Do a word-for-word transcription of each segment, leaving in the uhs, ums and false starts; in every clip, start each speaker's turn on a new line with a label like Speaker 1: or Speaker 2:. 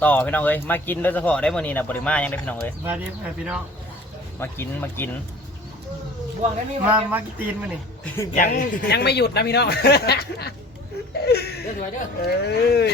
Speaker 1: ต่อพี่น้องเอ้ยมากินโดยเฉพาะได้มื้อนี้นะบริมายังได้พี่น้องเอ้ย
Speaker 2: มาดิพี่น้อง
Speaker 1: มากินมากิน
Speaker 3: บ่วงได้มี
Speaker 2: มามากินตีนมานี่
Speaker 1: ยังยังไม่หยุดนะพี่น้อง
Speaker 3: เด้อสวยเด้อ
Speaker 1: เอ้ย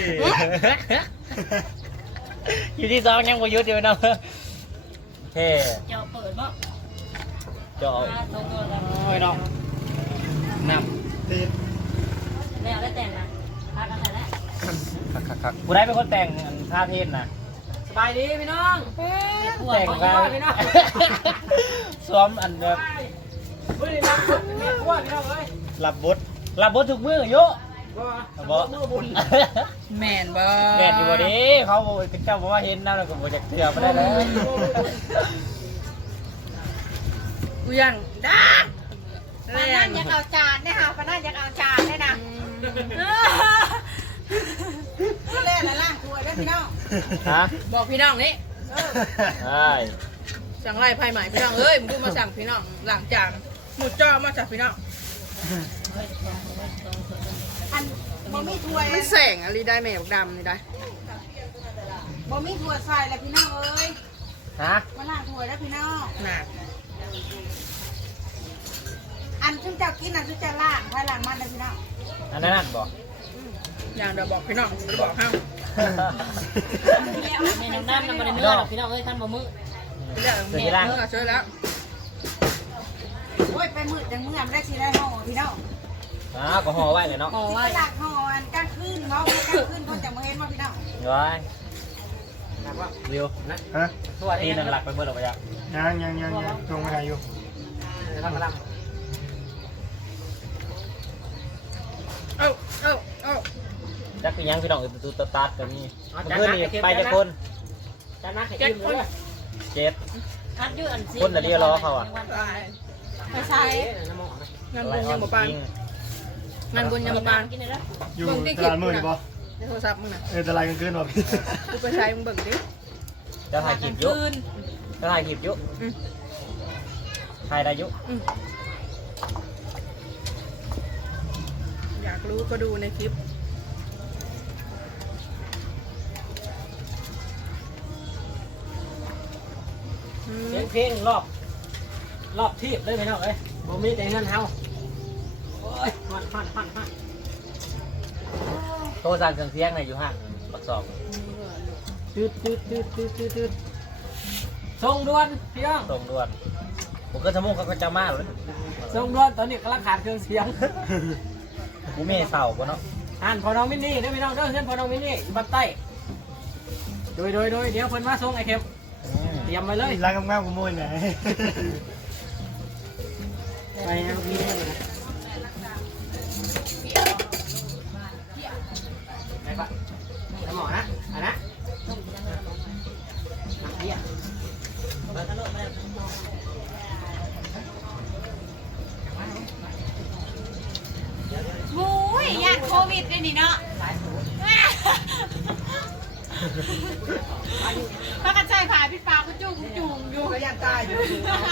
Speaker 1: อยู่ที่สองยังไม่หยุดอยู่พี่น้องเท่
Speaker 4: เจ้าเปิดบ่
Speaker 1: เจาะ
Speaker 4: มาตรงตัวแล้ว
Speaker 1: โอ้ยน้องน้
Speaker 2: ตีน
Speaker 4: แล้วได้แต่งนะพากันแต่แล้ว
Speaker 1: ำคักคักคักกูได้เป็นคนแต่งท่าเทศนะ
Speaker 3: สบายดีพี่น้อง
Speaker 1: แต่ง
Speaker 3: ข
Speaker 1: ไป
Speaker 3: อพี่น้อง
Speaker 1: ซ้อมอันแบบ
Speaker 3: เฮ้ยน้ำสุดแม่ขั้วพี่น้องเอ้ย
Speaker 1: รับบทรับบททุกมือโย
Speaker 3: บ่บ่มือบุญ
Speaker 5: แม่นบ่
Speaker 1: แม่นอยู่บ่ดีเขาบอกเจ้าบอกว่าเห็นน้ำแล้วก็บอกจากเถื่อไม่ได้เลย
Speaker 5: กูยังด้า
Speaker 4: ปานั่นอยากเอาจานเนี่ยค่ะปานั่นอยากเอาจานเนี่ยนะเล่นละล่างตัวได้พี่น้อง
Speaker 1: ฮะ
Speaker 5: บอกพี่น้องนี่
Speaker 1: ใช่
Speaker 5: สั่งไล่ไพ่ใหม่พี่น้องเอ้ยมึงกูมาสั่งพี่น้องหลังจากหมุดจ้อมาจากพี่น้อง
Speaker 4: อันบ่มีถ้วย
Speaker 5: มันแสงอะไรได้แม่ดำนี่ได้
Speaker 4: บ่มีถ้วยใส่แล้วพี่น้องเอ้ย
Speaker 1: ฮะ
Speaker 4: มาล่างถ้วยได้พี่น้อง
Speaker 5: น่ะ
Speaker 4: อันชุดเจ้ากินอันชุดเจ้าล่างภายหลังมันได้พี่น้อง
Speaker 1: อันนั้นนั่นบอก
Speaker 5: อย่างเดี๋ยวบอกพี่น้องจะบอกห้าม
Speaker 4: ในน้ำน้ำน้ำมันเมื่อพี่น้องเอ้ยท่านบ่มือ
Speaker 5: เรื่อง
Speaker 1: เดี๋ยว
Speaker 5: เมื่
Speaker 1: ที่ล่าง
Speaker 5: อช่วยแล้ว
Speaker 4: โอ้ยไปมืดจังมือไม่ได้ชีได้ห่อพี่น้อง
Speaker 1: อ่าก็ห่อไว้เลยเนาะ
Speaker 4: ห่อไว้หลักห่ออันกลางคืนเนาะกลางคืนคนจะมาเห็นว่าพี่น้อง
Speaker 1: ไว้
Speaker 3: หนักว่า
Speaker 1: วิวนะ
Speaker 2: ฮะ
Speaker 3: สวัสดี
Speaker 1: นี่
Speaker 3: นะ
Speaker 1: นั่นหลักไปเมื่อไหร่ปะจ๊ะ
Speaker 2: ยังยังยังยังตรงมาหาอยู่
Speaker 3: ท่านกำลัง
Speaker 5: เอ้าเอ้าเอ้า
Speaker 1: จักรยังพี่น้องตูตตัดกันนี่เพื่อนนี่ไปจะคน
Speaker 3: จานนักให้กินเลย
Speaker 1: เจ็ด
Speaker 4: อัดยืดอันซี
Speaker 1: คนน่ะเรียกล้อเขาอะ
Speaker 5: ตาย
Speaker 4: ไปใช้
Speaker 3: น้ำหมอกนะ
Speaker 5: งานบุญยังบ่ปานงานบุญยังบ่ปาน
Speaker 4: กินเลยนะ
Speaker 2: อยู่ตลาดมืดนี่ปะ
Speaker 5: ในโทรศัพท์มึงน่ะ
Speaker 2: เออตลาดกลางคืนปะ
Speaker 5: กูไปใช้มึงเบิ่งดิ
Speaker 1: จะถ่ายคลิปยุจะถ่ายคลิปยุ
Speaker 5: อืม
Speaker 1: ถ่ายได้ยุ
Speaker 5: อืมอยากรู้ก็ดูในคลิปอืม
Speaker 3: เสียงเพลงรอบรอบทีบเลยพี่น้องเอ้ยบ่มีแต่เงินเฮาโอ้ยฮันฮันฮันฮัน
Speaker 1: โทรสั่งเครื่องเสียงในอยู่ห้างปักสอบ
Speaker 3: ตืดตืดตืดตืดตืดตืดส่งด่วนพี่น้อง
Speaker 1: ตรงด่วนผมก็ทำมุ่งเขาก็จะมาเลย
Speaker 3: ส่งด่วนตอนนี้กำลังขาดเครื่องเสียง
Speaker 1: กูไม่เศร้าปะเนาะ
Speaker 3: อ่านพอน้องมินนี่เด้อพี่น้องเด้อเพื่อนพอน้องมินนี่อยู่บ้านใต้โดยโดยโดยเดี๋ยวเพิ่นมาส่งไอ้เข็มเตรียมไว้เลย
Speaker 2: ร้านงามๆกูโมยไหน
Speaker 3: ไปนะพี่นี่นะไปปะไปหมอนะอ่ะนะนักเรียน
Speaker 4: มูยยานโควิดเลยนี่เนาะพากันใส่ผ้าปิดปากกูจุ่มจุ่มอยู่
Speaker 5: ก็ยันตายอยู่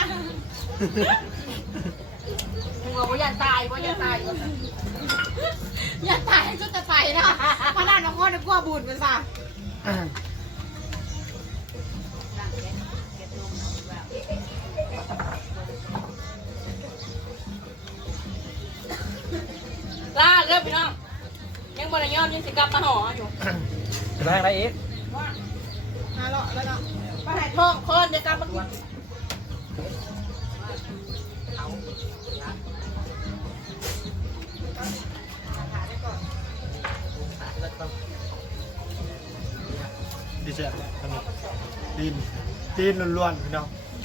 Speaker 5: มึงเอาบ่ยันตายบ่ยันตาย
Speaker 4: อย่าตายชุดจะไปนะพนันน้องพ่อในกลัวบุญมันซะ
Speaker 5: ลาเริ่มพี่น้องยังบ่ได้ยอมยังสิกลับมาหออยู่
Speaker 1: จะไปทางไหนอีก
Speaker 5: หาเลาะแล้วเนาะมาให้ท้องคนเดี๋ยวกลับมากิน
Speaker 2: ดีเสียทำนี่ตีนตีนล้วนๆพี่น้อง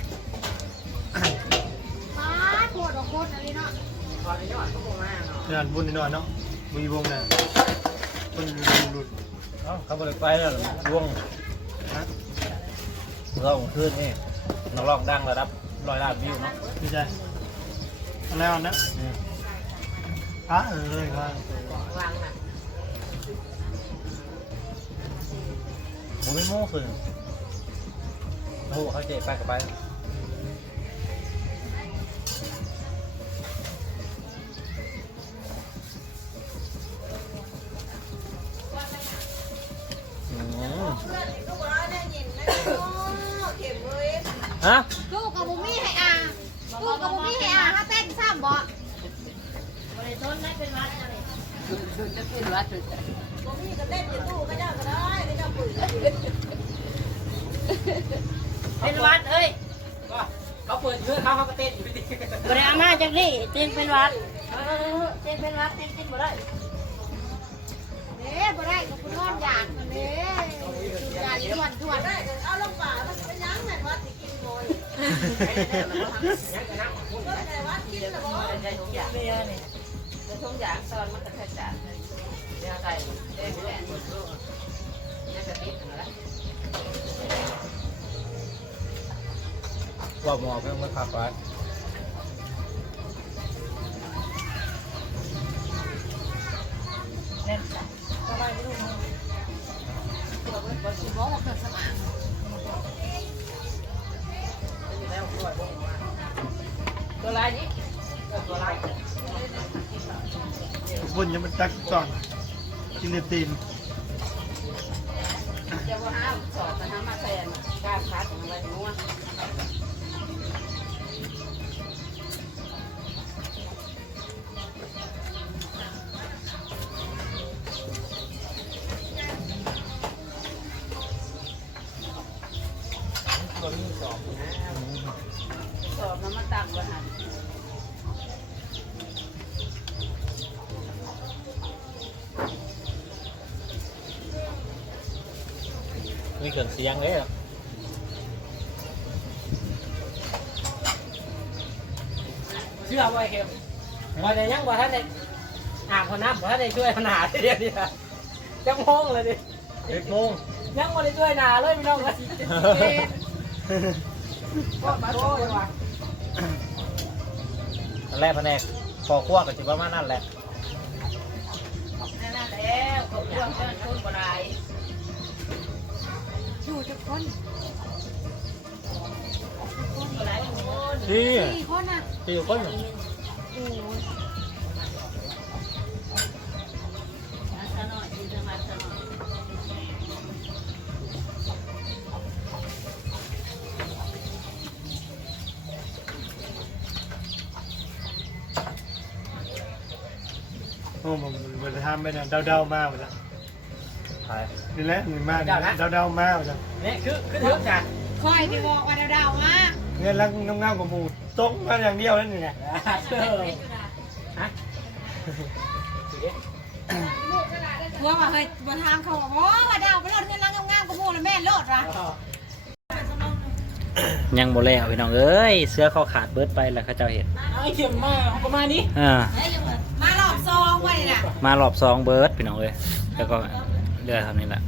Speaker 4: ป้าปวดหัวโคตรอะไรเนาะ
Speaker 3: พอได้ยอดก็คงมาเนาะ
Speaker 2: ขนาดบุญนิดหน่อยเนาะมีวงน่ะคนหลุด
Speaker 1: เอ้าเขาบริไปแล้วร่วง
Speaker 2: ฮะ
Speaker 1: เราขึ้นนี่นักร้องดังระดับร้อยล้านวิวเนาะ
Speaker 2: ดีใจอันแล้วนะอ่ะเออเลยว่า
Speaker 3: ล้างน่ะ
Speaker 1: ผมไม่โม้คืนโอ้โหเขาเจ๊ไปกับไปอืมฮะ
Speaker 4: กูกับบุมี่ให้อากูกับบุมี่ให้อาถ้าเต้นซ้ำบ่
Speaker 6: บริโภคไม่เป็นวัดอะไร
Speaker 5: จะเป็นวัด
Speaker 6: บุมีก็เต้นอยู่ตู้ก็เจ้าก็ได้ก็เจ้าปุ๋ยเป็นวัดเอ้ย
Speaker 3: ก็เขาเปิดเพื่อเขาเขาก็เต้นอยู่ดี
Speaker 6: บริอามาจากนี่เต้นเป็นวัดเออเต้นเป็นวัดเต้นเต้นบ่ได้
Speaker 4: เด้บ่ได้กับคุณนอนอยากเด้อยากด่วนด่วน
Speaker 6: ได้เอาลงป่ามันเป็นยังไงวัดสิกินโมย
Speaker 3: ยังจะนั่งพูด
Speaker 6: ก็แต่วัดกินละบ่ได้ทุกอย่างเบียร์นี่แต่ทุกอย่างตอนมันก็แค่จานเบียร์ใส่เด้แหละนี่ก็ติดแล้ว
Speaker 1: บอกหมอเพิ่งมาขับไว้
Speaker 6: เล่นสบายไม่รู้มั้งตัวมันบ่สิบ่ว่าเครื่องสมางตัวลายนี้ตัวลาย
Speaker 2: คนยังมันตักก่อนกินเนตีน
Speaker 6: จะว่าห้ามสอดแต่ห้ามมาแทนการคัดอะไรนู้น
Speaker 3: ตัวนี้สองนะ
Speaker 6: สอบน้ำมันตักว่าหัน
Speaker 1: มีเครื่องเสียงเลย
Speaker 3: เชื่อว่าเข็มว่าแต่ยังว่าท่านได้อาบน้ำว่าท่านได้ช่วยหนาเดียวนี่ละจังมองเลยดิ
Speaker 1: เอ็กโมง
Speaker 3: ยังว่าได้ช่วยหนาเลยพี่น้องเลยก็มาโอ้ยว่ะ
Speaker 1: อันแรกแผนกพอคั่วกับจิบประมาณนั่นแหละ
Speaker 6: นั่นแล้วก็พวกเจ้าชนบ่ได้
Speaker 4: อยู่จะคน
Speaker 6: คนบ่ได้คน
Speaker 1: ที่
Speaker 4: สี่คนน่ะ
Speaker 1: ที่คน
Speaker 4: โอ้ย
Speaker 6: มาซะหน่อยดีจะมาซะหน่อย
Speaker 2: โอ้มันมันทำไปเนี่ยเดาๆมากเลย
Speaker 1: ใช่
Speaker 2: นี่แหละนี่มากเดาๆมากเลย
Speaker 3: นี่คือคือเถิงจ้ะ
Speaker 4: คอยไปบอกว่าดาวๆมา
Speaker 2: เงินรักน้ำงามกับหมูตกมาอย่างเดียวนั่นนี่ไง
Speaker 3: ฮะ
Speaker 4: เพื่อว่าเฮ้ยบนทางเขาบอกว่าดาวไปรถเงินล้างงามๆกับหมูแล้วแม่รถว่ะ
Speaker 1: ยังบ่แล้วพี่น้องเอ้ยเสื้อเขาขาดเบิดไปแล้วเขาเจ้าเห็น
Speaker 3: ไอ้เข็มมาประมาณนี้
Speaker 1: อ่า
Speaker 4: มารอบซองไว้น่ะ
Speaker 1: มารอบสองเบิร์ดพี่น้องเลยแล้วก็เรือทำนี่แหละ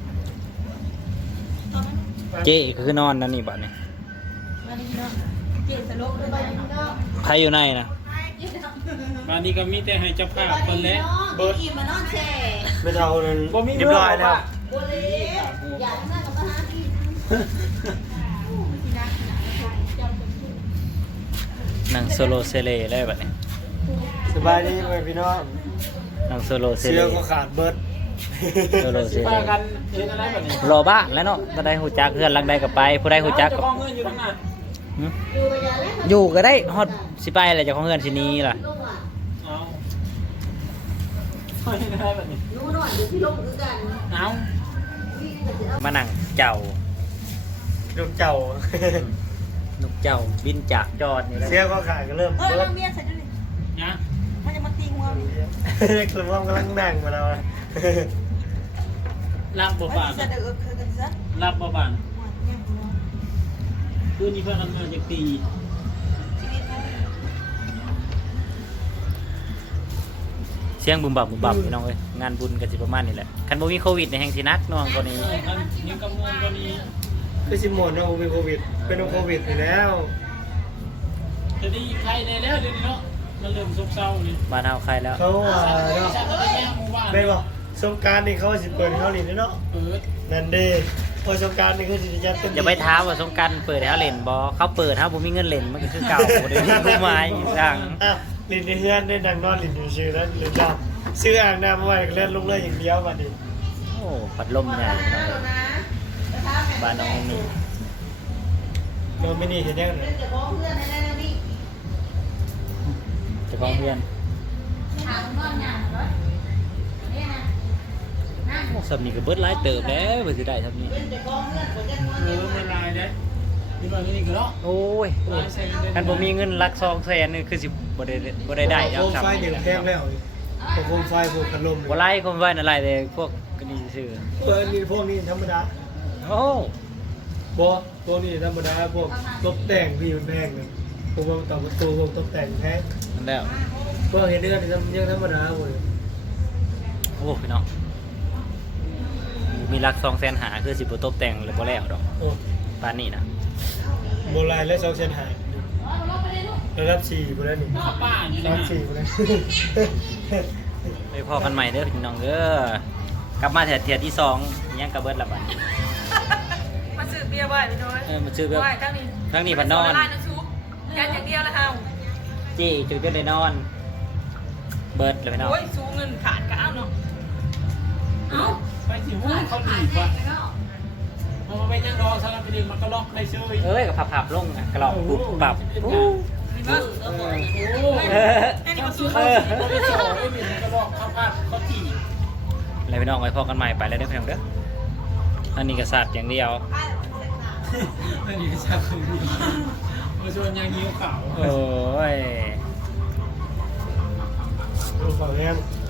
Speaker 1: เจ๊คือนอนนั่นนี่บัดนี่
Speaker 4: เกียรติโลกด้วยบ้านพี่น้อง
Speaker 1: ใครอยู่ในนะ
Speaker 3: บ้านนี้ก็มีแต่ให้เจ้าภาพคนเล็ก
Speaker 4: เบิร์ดอีมานอนแช่
Speaker 2: ไม่เท่านั้นเรียบร้อยแล้ว
Speaker 6: บัวเล็กอย่าทำนั่นกับมาหากิน
Speaker 1: นั่งโซโลเซเลได้บัดนี้
Speaker 2: สบายดีไหมพี่น้อง
Speaker 1: นั่งโซโลเซ
Speaker 2: เสื้
Speaker 1: เล
Speaker 2: อก็ขาดเบิร์ด
Speaker 1: โซโลเซเล
Speaker 3: มากันเห็นอะไรแบบนี้
Speaker 1: รอบ้านแล้วเนาะก็ได้หูจักเพื่อนรังใดก็ไปผู้ใดหูจัก
Speaker 3: เจ้า
Speaker 1: ก็
Speaker 3: ของเงินอยู่ตั้งนาน
Speaker 1: หึ
Speaker 6: อยู่ไปอย่าเล่น
Speaker 1: อยู่ก็ได้ฮอดสิไปอะไรจากของเพื่อนสิหนี้ล่ะ
Speaker 6: ลูกอ่ะ
Speaker 3: เอาเห็นอะไรแบบนี้
Speaker 6: นู้นหน่อยเดี๋ยวพี่ลงคือกัน
Speaker 3: เอา
Speaker 1: มานั่งเจ้า
Speaker 2: ลูกเจ้า
Speaker 1: นกเจ้าบินจากจอดนี่แหละ
Speaker 2: เสื้อก็ขาดก็เริ่ม
Speaker 4: เออ
Speaker 2: เบิร์
Speaker 4: ลั
Speaker 2: ด
Speaker 4: งเบียร์เสร็จแล้วนี่
Speaker 3: นะ
Speaker 4: มันจะมาตีหัว
Speaker 2: เล็กหรือว่ากำลังนั่งมาแล้ว
Speaker 3: รับบ่บาน
Speaker 4: จะเดือดคือกันซะ
Speaker 3: รับบ่บานคืนนี้เพื่อนกันมาจากตี
Speaker 4: ชีวิตเขา
Speaker 1: เสียงบุมบับบุมบับพี่น้องเอ้ยงานบุญกันสิประมาณนี้แหละคันบ่มีโควิดในแห่งที่นักน้องกว่านี้
Speaker 3: นี่กำมวลก็นี้
Speaker 2: คือสิหมดนะโอเป็นโควิด เป็นโควิดไปแล้ว
Speaker 3: จะได้ใครได้แล้วเดี๋ยวนี้เนาะมันเริ่มซบเซาเลย
Speaker 1: บ้านเฮาใครแล้ว
Speaker 2: เขาว่าเนาะ
Speaker 3: ฉันก็ไปแย่งหมู่บ้าน
Speaker 2: ไม่บอกสงกรารนี่เขาสิเปิดให้เขาหลินเนาะ
Speaker 3: เปิด
Speaker 2: นั่นเด้พอสงกรารนี่คือสิจะเต็ม
Speaker 1: อย่าไปท้ามว่าสงกรานต์เปิดให้เฮาเล่นบ่เขาเปิดเฮาบ่มีเงินเล่นมันก็คือเก่าบ่ได้มีผู้ไม้สั่ง
Speaker 2: อ่ะหลินในเฮือนได้ดังนอนหลินอยู่ชื่อแล้วหลินดำซื้ออ่างน้ำไว้ก็เล่นลงเลยอย่างเดียวบัดนี้
Speaker 1: โอ้ปัดลมใหญ่พี่น้องเอ้ยบ้านน้องนี่
Speaker 4: แ
Speaker 2: น้องไม่นี่เห็นยังไง
Speaker 1: เจะของเพื่อนโอ้สับนี้ก็เบิดหลายเติบแล้วเพื่อสิได้สับนี้
Speaker 3: เออมันลายเด้นี่มันนี่ก็เนาะ
Speaker 1: โอ้ยคันบ่มีเงินหลักสองแสนนี่คือสิบ่ได้บ่ได้ได้
Speaker 2: โค
Speaker 1: เอา
Speaker 2: ม
Speaker 1: ครับ
Speaker 2: ไฟหนึ่งแพงแล้วโคมไฟพวกพัดลม
Speaker 1: บ่ไล่คมไว้นั่นไรเลยพวกก็นี่ซื่อ
Speaker 2: เพื่อนนี่พวกนี้ธรรมดา
Speaker 1: โอ้
Speaker 2: บ่พวกนี้ธรรมดาพวกตกแต่งพี่มันแพงเลยพวกต่อประตูพวกตกแต่งแพง
Speaker 1: นั่นแล้ว
Speaker 2: พวกเห็นเนื้อนี่ยังธรรมดาหมดเลย
Speaker 1: โอ้พี่น้องมีหลักสองแสนหาคือสิบ่ตบแต่งหรือบ่แล้วดอก
Speaker 2: โอ้
Speaker 1: ปานนี้นะ
Speaker 2: โบราณและสองเซนหายระดับสี่โบราณนี่
Speaker 3: ป้านี่
Speaker 2: ระ
Speaker 3: นะ
Speaker 2: ดับสี่โบราณ
Speaker 1: ไปพอกันใหม่เด้อพี่น้องเด้อกลับมาแถวเทียที่สองยังกระเบิดละบัด
Speaker 5: มาซื้อเบียร์ไว้พี่น้อย
Speaker 1: เออมันชื่อแบบ
Speaker 5: ไว้ทั้งนี้
Speaker 1: ทั้งนี้พันนอน
Speaker 5: ลายน้ำซุปแค่อย่างเดียวละเฮา
Speaker 1: จี้จุดจนได้นอน เบิดเลยพี่น้อง
Speaker 5: โอ้ยสูงเงินขาดกะเอาเนาะเอ้า
Speaker 3: ไปสิหูเขาหนีบว่ะมันไม่ยังรอสารพิษมันก็ล็อกได้ซื้อ
Speaker 1: เอ้ยกับผับๆลงอะกระหลอกปุ๊บปรับปุ๊บ
Speaker 5: นี่เบิ่ง
Speaker 3: โอ้โห
Speaker 1: เออ
Speaker 5: อันนี้ก็สูง
Speaker 3: เขาเขาไม่โซ่ไม่มีมันก็ล็อกเขาพลาดเขาจี
Speaker 1: เลยพี่น้องไว้พอกันใหม่ไปแล้วเด้อพี่น้องเด้ออันนี้ก็สัตว์อย่างเดียว
Speaker 3: อันนี้ก็ชักคือมาชวนยางยิ้วขาว
Speaker 1: โอ้ย
Speaker 2: ดูฝั่งแง้ม